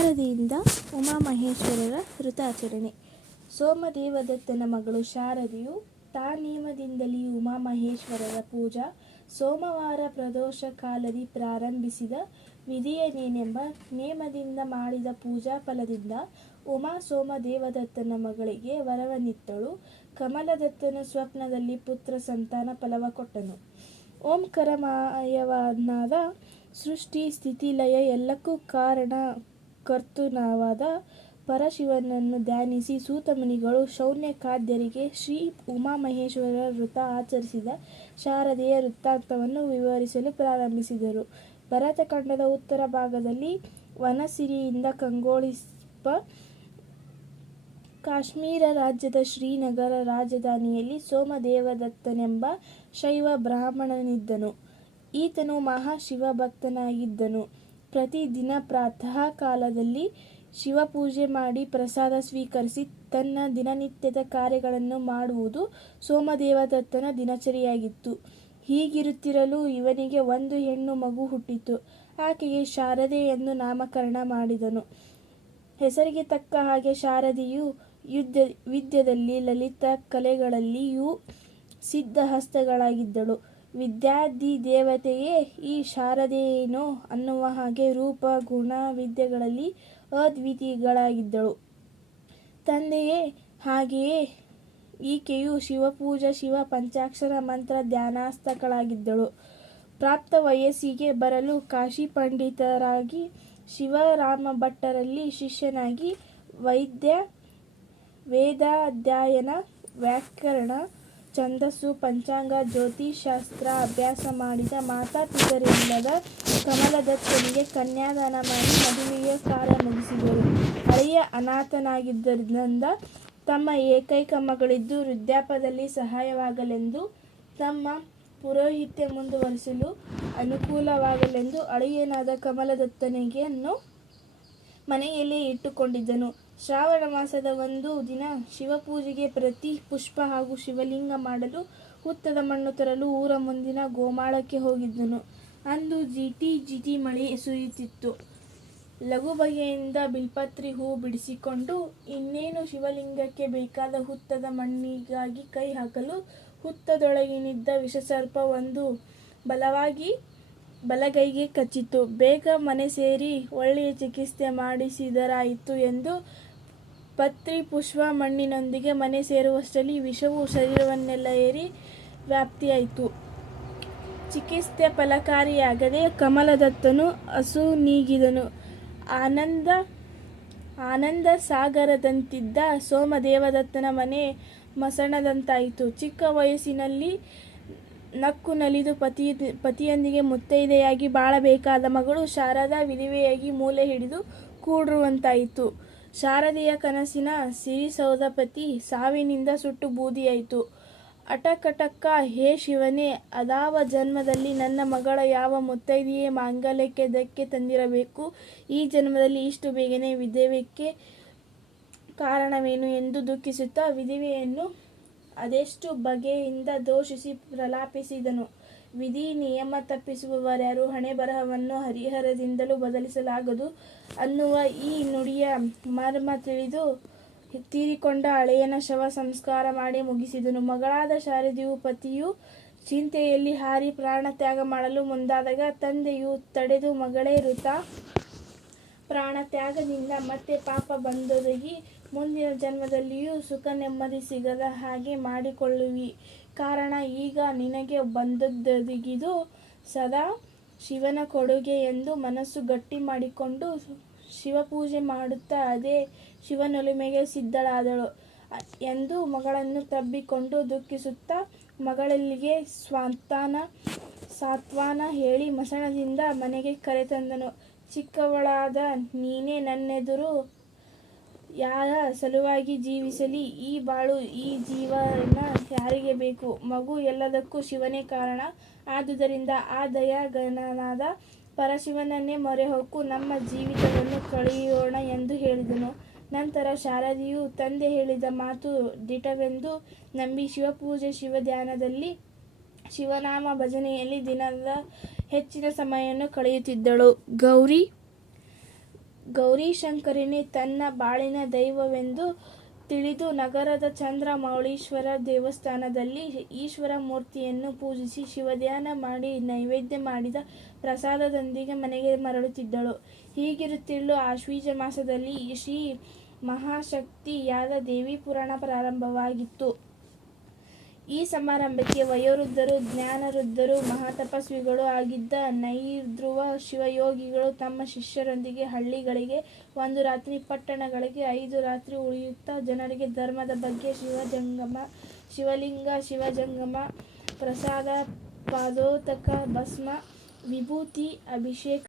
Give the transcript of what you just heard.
ಶಾರದೆಯಿಂದ ಉಮಾಮಹೇಶ್ವರರ ವೃತಾಚರಣೆ. ಸೋಮದೇವದತ್ತನ ಮಗಳು ಶಾರದೆಯು ನೇಮದಿಂದಲೇ ಉಮಾಮಹೇಶ್ವರರ ಪೂಜಾ ಸೋಮವಾರ ಪ್ರದೋಷ ಕಾಲದಿ ಪ್ರಾರಂಭಿಸಿದ ವಿಧಿಯೇನೆಂಬ ನೇಮದಿಂದ ಮಾಡಿದ ಪೂಜಾ ಫಲದಿಂದ ಉಮಾ ಸೋಮದೇವದತ್ತನ ಮಗಳಿಗೆ ವರವನ್ನಿತ್ತಳು. ಕಮಲದತ್ತನು ಸ್ವಪ್ನದಲ್ಲಿ ಪುತ್ರ ಸಂತಾನ ಫಲವ ಕೊಟ್ಟನು. ಓಂಕಾರಮಯವಾದ ಸೃಷ್ಟಿ ಸ್ಥಿತಿ ಲಯ ಎಲ್ಲಕ್ಕೂ ಕಾರಣ ಕರ್ತೃವಾದ ಪರಶಿವನನ್ನು ಧ್ಯಾನಿಸಿ ಸೂತಮುನಿಗಳು ಶೌನಕಾದ್ಯರಿಗೆ ಶ್ರೀ ಉಮಾಮಹೇಶ್ವರರ ವೃತ ಆಚರಿಸಿದ ಶಾರದೆಯ ವೃತ್ತಾಂತವನ್ನು ವಿವರಿಸಲು ಪ್ರಾರಂಭಿಸಿದರು. ಭರತಖಂಡದ ಉತ್ತರ ಭಾಗದಲ್ಲಿ ವನಸಿರಿಯಿಂದ ಕಂಗೊಳಿಸುವ ಕಾಶ್ಮೀರ ರಾಜ್ಯದ ಶ್ರೀನಗರ ರಾಜಧಾನಿಯಲ್ಲಿ ಸೋಮದೇವದತ್ತನೆಂಬ ಶೈವ ಬ್ರಾಹ್ಮಣನಿದ್ದನು. ಈತನು ಮಹಾ ಶಿವಭಕ್ತನಾಗಿದ್ದನು. ಪ್ರತಿದಿನ ಪ್ರಾತಃ ಕಾಲದಲ್ಲಿ ಶಿವಪೂಜೆ ಮಾಡಿ ಪ್ರಸಾದ ಸ್ವೀಕರಿಸಿ ತನ್ನ ದಿನನಿತ್ಯದ ಕಾರ್ಯಗಳನ್ನು ಮಾಡುವುದು ಸೋಮದೇವದತ್ತನ ದಿನಚರಿಯಾಗಿತ್ತು. ಹೀಗಿರುತ್ತಿರಲು ಇವನಿಗೆ ಒಂದು ಹೆಣ್ಣು ಮಗು ಹುಟ್ಟಿತು. ಆಕೆಗೆ ಶಾರದೆ ಎಂದು ನಾಮಕರಣ ಮಾಡಿದನು. ಹೆಸರಿಗೆ ತಕ್ಕ ಹಾಗೆ ಶಾರದೆಯು ವಿದ್ಯೆಯಲ್ಲಿ ಲಲಿತ ಕಲೆಗಳಲ್ಲಿಯೂ ಸಿದ್ಧಹಸ್ತಳಾಗಿದ್ದಳು. ವಿದ್ಯಾದಿ ದೇವತೆಯೇ ಈ ಶಾರದೆಯೇನೋ ಅನ್ನುವ ಹಾಗೆ ರೂಪ ಗುಣ ವಿದ್ಯೆಗಳಲ್ಲಿ ಅದ್ವಿತೀಯಳಾಗಿದ್ದಳು. ತಂದೆಯೇ ಹಾಗೆಯೇ ಈಕೆಯು ಶಿವಪೂಜಾ ಶಿವ ಪಂಚಾಕ್ಷರ ಮಂತ್ರ ಧ್ಯಾನಾಸಕ್ತಳಾಗಿದ್ದಳು. ಪ್ರಾಪ್ತ ವಯಸ್ಸಿಗೆ ಬರಲು ಕಾಶಿ ಪಂಡಿತರಾಗಿ ಶಿವರಾಮ ಭಟ್ಟರಲ್ಲಿ ಶಿಷ್ಯನಾಗಿ ವೇದಾಧ್ಯಯನ ವ್ಯಾಕರಣ ಛಂದಸ್ಸು ಪಂಚಾಂಗ ಜ್ಯೋತಿಷಾಸ್ತ್ರ ಅಭ್ಯಾಸ ಮಾಡಿದ ಮಾತಾಪಿತರಿಲ್ಲದ ಕಮಲದತ್ತನಿಗೆ ಕನ್ಯಾದಾನ ಮಾಡಿ ಮದುವೆಯ ಕಾರ್ಯ ಮುಗಿಸಿದರು. ಅಳಿಯ ಅನಾಥನಾಗಿದ್ದರಿಂದ ತಮ್ಮ ಏಕೈಕ ಮಗಳಿದ್ದು ವೃದ್ಧಾಪ್ಯದಲ್ಲಿ ಸಹಾಯವಾಗಲೆಂದು ತಮ್ಮ ಪೌರೋಹಿತ್ಯ ಮುಂದುವರಿಸಲು ಅನುಕೂಲವಾಗಲೆಂದು ಅಳಿಯನಾದ ಕಮಲದತ್ತನನ್ನು ಮನೆಯಲ್ಲೇ ಇಟ್ಟುಕೊಂಡಿದ್ದನು. ಶ್ರಾವಣ ಮಾಸದ ಒಂದು ದಿನ ಶಿವಪೂಜೆಗೆ ಪ್ರತಿ ಪುಷ್ಪ ಹಾಗೂ ಶಿವಲಿಂಗ ಮಾಡಲು ಹುತ್ತದ ಮಣ್ಣು ತರಲು ಊರ ಮುಂದಿನ ಗೋಮಾಳಕ್ಕೆ ಹೋಗಿದ್ದನು. ಅಂದು ಜಿಟಿ ಮಳೆ ಸುರಿಯುತ್ತಿತ್ತು. ಲಘು ಬಗೆಯಿಂದ ಬಿಲ್ಪತ್ರಿ ಹೂ ಬಿಡಿಸಿಕೊಂಡು ಇನ್ನೇನು ಶಿವಲಿಂಗಕ್ಕೆ ಬೇಕಾದ ಹುತ್ತದ ಮಣ್ಣಿಗಾಗಿ ಕೈ ಹಾಕಲು ಹುತ್ತದೊಳಗಿನಿಂದ ವಿಷಸರ್ಪ ಒಂದು ಬಲವಾಗಿ ಬಲಗೈಗೆ ಕಚ್ಚಿತು. ಬೇಗ ಮನೆ ಸೇರಿ ಒಳ್ಳೆಯ ಚಿಕಿತ್ಸೆ ಮಾಡಿಸಿದರಾಯಿತು ಎಂದು ಪತ್ರಿ ಪುಷ್ಪ ಮಣ್ಣಿನೊಂದಿಗೆ ಮನೆ ಸೇರುವಷ್ಟರಲ್ಲಿ ವಿಷವು ಶರೀರವನ್ನೆಲ್ಲ ಏರಿ ವ್ಯಾಪ್ತಿಯಾಯಿತು. ಚಿಕಿತ್ಸೆ ಫಲಕಾರಿಯಾಗದೆ ಕಮಲದತ್ತನು ಅಸುನೀಗಿದನು. ಆನಂದ ಸಾಗರದಂತಿದ್ದ ಸೋಮದೇವದತ್ತನ ಮನೆ ಮಸಣದಂತಾಯಿತು. ಚಿಕ್ಕ ವಯಸ್ಸಿನಲ್ಲಿ ನಕ್ಕು ನಲಿದು ಪತಿಯೊಂದಿಗೆ ಮುತ್ತೈದೆಯಾಗಿ ಬಾಳಬೇಕಾದ ಮಗಳು ಶಾರದಾ ವಿಧವೆಯಾಗಿ ಮೂಲೆ ಹಿಡಿದು ಕೂಡುವಂತಾಯಿತು. ಶಾರದೆಯ ಕನಸಿನ ಸಿರಿಸೌಧಪತಿ ಸಾವಿನಿಂದ ಸುಟ್ಟು ಬೂದಿಯಾಯಿತು. ಅಟಕಟಕ ಹೇ ಶಿವನೇ, ಅದಾವ ಜನ್ಮದಲ್ಲಿ ನನ್ನ ಮಗಳ ಯಾವ ಮುತ್ತೈದೆಯೇ ಮಾಂಗಲ್ಯಕ್ಕೆ ಧಕ್ಕೆ ತಂದಿರಬೇಕು. ಈ ಜನ್ಮದಲ್ಲಿ ಇಷ್ಟು ಬೇಗನೆ ವಿಧವೆಗೆ ಕಾರಣವೇನು ಎಂದು ದುಃಖಿಸುತ್ತಾ ವಿಧವೆಯನ್ನು ಅದೆಷ್ಟು ಬಗೆಯಿಂದ ದೂಷಿಸಿ ಪ್ರಲಾಪಿಸಿದನು. ವಿಧಿ ನಿಯಮ ತಪ್ಪಿಸುವವರ್ಯಾರು? ಹಣೆ ಬರಹವನ್ನು ಹರಿಹರದಿಂದಲೂ ಬದಲಿಸಲಾಗದು ಅನ್ನುವ ಈ ನುಡಿಯ ಮರ್ಮ ತಿಳಿದು ತೀರಿಕೊಂಡ ಅಳಿಯನ ಶವ ಸಂಸ್ಕಾರ ಮಾಡಿ ಮುಗಿಸಿದನು. ಮಗಳಾದ ಶಾರದೆಯು ಪತಿಯು ಚಿಂತೆಯಲ್ಲಿ ಹಾರಿ ಪ್ರಾಣ ತ್ಯಾಗ ಮಾಡಲು ಮುಂದಾದಾಗ ತಂದೆಯು ತಡೆದು ಮಗಳೇ ಋತ ಪ್ರಾಣ ತ್ಯಾಗದಿಂದ ಮತ್ತೆ ಪಾಪ ಬಂದೊದಗಿ ಮುಂದಿನ ಜನ್ಮದಲ್ಲಿಯೂ ಸುಖ ನೆಮ್ಮದಿ ಸಿಗದ ಹಾಗೆ ಮಾಡಿಕೊಳ್ಳುವಿ. ಕಾರಣ ಈಗ ನಿನಗೆ ಬಂದೊದಗಿದು ಸದಾ ಶಿವನ ಕೊಡುಗೆ ಎಂದು ಮನಸ್ಸು ಗಟ್ಟಿ ಮಾಡಿಕೊಂಡು ಶಿವಪೂಜೆ ಮಾಡುತ್ತಾ ಅದೇ ಶಿವನೊಲುಮೆಗೆ ಸಿದ್ಧಳಾದಳು ಎಂದು ಮಗಳನ್ನು ತಬ್ಬಿಕೊಂಡು ದುಃಖಿಸುತ್ತಾ ಮಗಳಲ್ಲಿಗೆ ಸಾಂತ್ವನ ಹೇಳಿ ಮಸಣದಿಂದ ಮನೆಗೆ ಕರೆತಂದನು. ಚಿಕ್ಕವಳಾದ ನೀನೇ ನನ್ನೆದುರು ಯಾರ ಸಲುವಾಗಿ ಜೀವಿಸಲಿ? ಈ ಬಾಳು ಈ ಜೀವನ ಯಾರಿಗೆ ಬೇಕು? ಮಗು ಎಲ್ಲದಕ್ಕೂ ಶಿವನೇ ಕಾರಣ. ಆದುದರಿಂದ ಆ ದಯಾಘನಾದ ಪರಶಿವನನ್ನೇ ಮೊರೆಹೊಕ್ಕು ನಮ್ಮ ಜೀವಿತವನ್ನು ಕಳೆಯೋಣ ಎಂದು ಹೇಳಿದನು. ನಂತರ ಶಾರದೆಯು ತಂದೆ ಹೇಳಿದ ಮಾತು ದಿಟವೆಂದು ನಂಬಿ ಶಿವಪೂಜೆ ಶಿವಧ್ಯಾನದಲ್ಲಿ ಶಿವನಾಮ ಭಜನೆಯಲ್ಲಿ ದಿನದ ಹೆಚ್ಚಿನ ಸಮಯವನ್ನು ಕಳೆಯುತ್ತಿದ್ದಳು. ಗೌರಿ ಗೌರೀಶಂಕರನೇ ತನ್ನ ಬಾಳಿನ ದೈವವೆಂದು ತಿಳಿದು ನಗರದ ಚಂದ್ರಮೌಳೀಶ್ವರ ದೇವಸ್ಥಾನದಲ್ಲಿ ಈಶ್ವರ ಮೂರ್ತಿಯನ್ನು ಪೂಜಿಸಿ ಶಿವಧ್ಯಾನ ಮಾಡಿ ನೈವೇದ್ಯ ಮಾಡಿದ ಪ್ರಸಾದದೊಂದಿಗೆ ಮನೆಗೆ ಮರಳುತ್ತಿದ್ದಳು. ಹೀಗಿರುತ್ತಿರಲು ಆಶ್ವೀಜ ಮಾಸದಲ್ಲಿ ಶ್ರೀ ಮಹಾಶಕ್ತಿಯಾದ ದೇವಿ ಪುರಾಣ ಪ್ರಾರಂಭವಾಗಿತ್ತು. ಈ ಸಮಾರಂಭಕ್ಕೆ ವಯೋವೃದ್ಧರು, ಜ್ಞಾನವೃದ್ಧರು, ಮಹಾತಪಸ್ವಿಗಳೂ ಆಗಿದ್ದ ನೈರ್ಧ್ರುವ ಶಿವಯೋಗಿಗಳು ತಮ್ಮ ಶಿಷ್ಯರೊಂದಿಗೆ ಹಳ್ಳಿಗಳಿಗೆ 1 ರಾತ್ರಿ, ಪಟ್ಟಣಗಳಿಗೆ 5 ರಾತ್ರಿ ಉಳಿಯುತ್ತಾ ಜನರಿಗೆ ಧರ್ಮದ ಬಗ್ಗೆ, ಶಿವಲಿಂಗ, ಶಿವಜಂಗಮ, ಪ್ರಸಾದ, ಪಾದೋದಕ, ಭಸ್ಮ, ವಿಭೂತಿ, ಅಭಿಷೇಕ